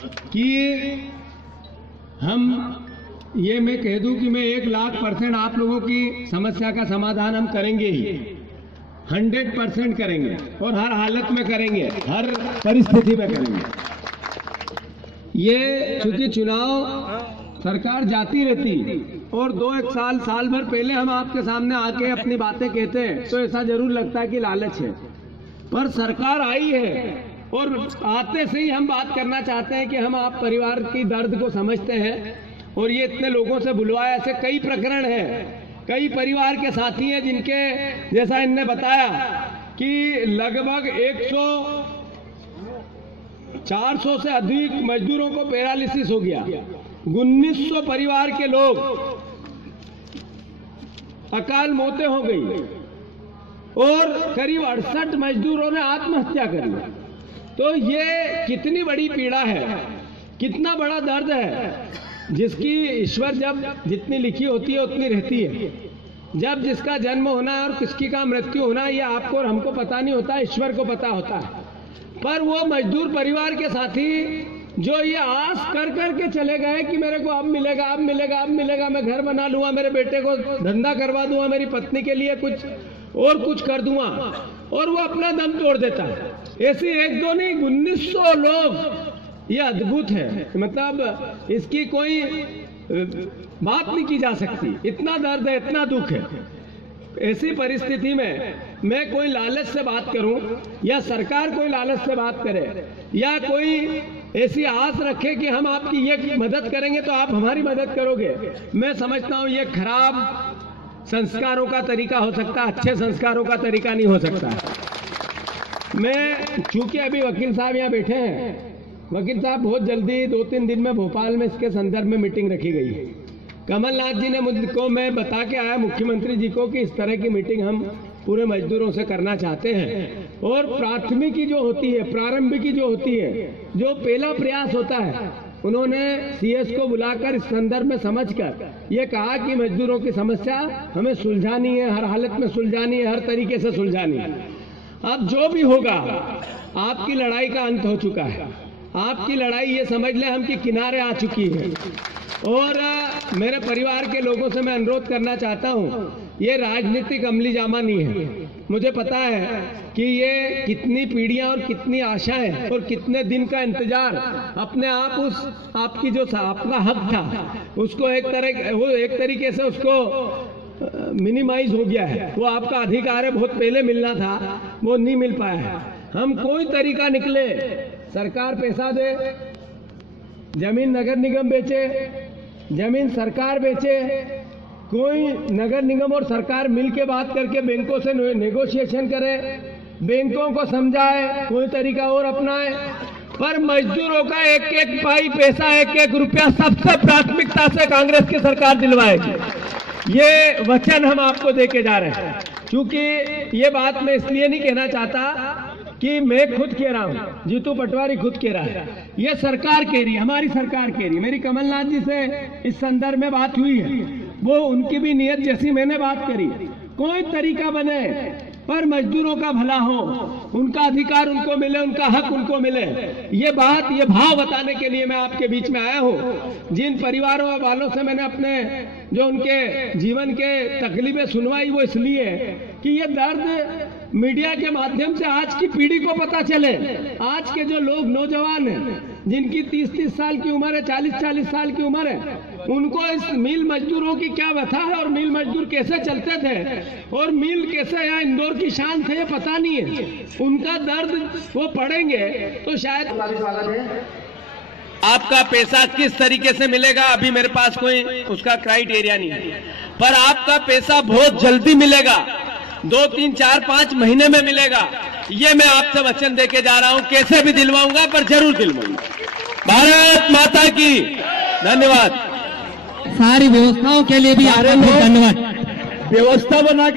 कि मैं कह दूं कि मैं 1,00,000% आप लोगों की समस्या का समाधान हम करेंगे ही, 100% करेंगे और हर हालत में करेंगे, हर परिस्थिति में करेंगे। ये चूंकि चुनाव सरकार जाती रहती और 2-1 साल भर पहले हम आपके सामने आके अपनी बातें कहते हैं तो ऐसा जरूर लगता है कि लालच है, पर सरकार आई है और आते से ही हम बात करना चाहते हैं कि हम आप परिवार की दर्द को समझते हैं और ये इतने लोगों से बुलवाया। ऐसे कई प्रकरण हैं, कई परिवार के साथी हैं जिनके, जैसा इनने बताया कि लगभग 400 से अधिक मजदूरों को पैरालिसिस हो गया, 1900 परिवार के लोग अकाल मौतें हो गई और करीब 68 मजदूरों ने आत्महत्या कर ली। तो ये कितनी बड़ी पीड़ा है, कितना बड़ा दर्द है, जिसकी ईश्वर जब जितनी लिखी होती है उतनी रहती है। जब जिसका जन्म होना और किसकी का मृत्यु होना ये आपको और हमको पता नहीं होता, ईश्वर को पता होता है। पर वो मजदूर परिवार के साथी जो ये आस कर के चले गए कि मेरे को अब मिलेगा, अब मिलेगा, अब मिलेगा, मैं घर बना लूंगा, मेरे बेटे को धंधा करवा दूंगा, मेरी पत्नी के लिए कुछ कर दूंगा, और वो अपना दम तोड़ देता है। ऐसे 1-2 नहीं, 1900 लोग। ये अद्भुत है, मतलब इसकी कोई बात नहीं की जा सकती, इतना दर्द है, इतना दुख है। ऐसी परिस्थिति में मैं कोई लालच से बात करूं या सरकार कोई लालच से बात करे या कोई ऐसी आस रखे कि हम आपकी ये मदद करेंगे तो आप हमारी मदद करोगे, मैं समझता हूं ये खराब संस्कारों का तरीका हो सकता है, अच्छे संस्कारों का तरीका नहीं हो सकता। मैं चूंकि अभी वकील साहब यहाँ बैठे हैं, वकील साहब बहुत जल्दी 2-3 दिन में भोपाल में इसके संदर्भ में मीटिंग रखी गई है। कमलनाथ जी ने मुझको, मैं बता के आया मुख्यमंत्री जी को कि इस तरह की मीटिंग हम पूरे मजदूरों से करना चाहते हैं। और प्राथमिकी जो होती है, प्रारंभिकी जो होती है, जो पहला प्रयास होता है, उन्होंने सीएस को बुलाकर इस संदर्भ में समझकर ये कहा कि मजदूरों की समस्या हमें सुलझानी है, हर हालत में सुलझानी है, हर तरीके से सुलझानी है। अब जो भी होगा, आपकी लड़ाई का अंत हो चुका है, आपकी लड़ाई ये समझ ले हम कि किनारे आ चुकी है। और मेरे परिवार के लोगों से मैं अनुरोध करना चाहता हूँ, ये राजनीतिक अमली जामा नहीं है। मुझे पता है कि ये कितनी पीढ़ियां और कितनी आशाएं और कितने दिन का इंतजार अपने आप उस आपकी जो आपका हक था उसको एक तरीके से उसको मिनिमाइज हो गया है। वो आपका अधिकार है, बहुत पहले मिलना था, वो नहीं मिल पाया है। हम कोई तरीका निकले, सरकार पैसा दे, जमीन नगर निगम बेचे, जमीन सरकार बेचे, कोई नगर निगम और सरकार मिलके बात करके बैंकों से नेगोशिएशन करे, बैंकों को समझाए, कोई तरीका और अपनाए, पर मजदूरों का 1-1 पैसा, 1-1 रुपया सबसे प्राथमिकता से कांग्रेस की सरकार दिलवाएगी। ये वचन हम आपको देके जा रहे हैं। क्योंकि ये बात मैं इसलिए नहीं कहना चाहता कि मैं खुद कह रहा हूं, जीतू पटवारी खुद कह रहा है, ये सरकार कह रही है, हमारी सरकार कह रही है। मेरी कमलनाथ जी से इस संदर्भ में बात हुई है, वो उनकी भी नियत जैसी मैंने बात करी। कोई तरीका बने पर मजदूरों का भला हो, उनका अधिकार उनको मिले, उनका हक उनको मिले, ये बात, ये भाव बताने के लिए मैं आपके बीच में आया हूँ। जिन परिवारों वालों से मैंने अपने जो उनके जीवन के तकलीफें सुनवाई, वो इसलिए कि ये दर्द मीडिया के माध्यम से आज की पीढ़ी को पता चले। आज के जो लोग नौजवान हैं, जिनकी 30-30 साल की उम्र है, 40-40 साल की उम्र है, उनको इस मिल मजदूरों की क्या व्यथा है और मिल मजदूर कैसे चलते थे और मिल कैसे यहाँ इंदौर की शान थे, ये पता नहीं है। उनका दर्द वो पढ़ेंगे तो शायद। आपका पैसा किस तरीके से मिलेगा अभी मेरे पास कोई उसका क्राइटेरिया नहीं है, पर आपका पैसा बहुत जल्दी मिलेगा, 2, 3, 4, 5 महीने में मिलेगा। ये मैं आपसे वचन देके जा रहा हूं, कैसे भी दिलवाऊंगा पर जरूर दिलवाऊंगा। भारत माता की धन्यवाद। सारी व्यवस्थाओं के लिए भी आपका धन्यवाद। व्यवस्था बना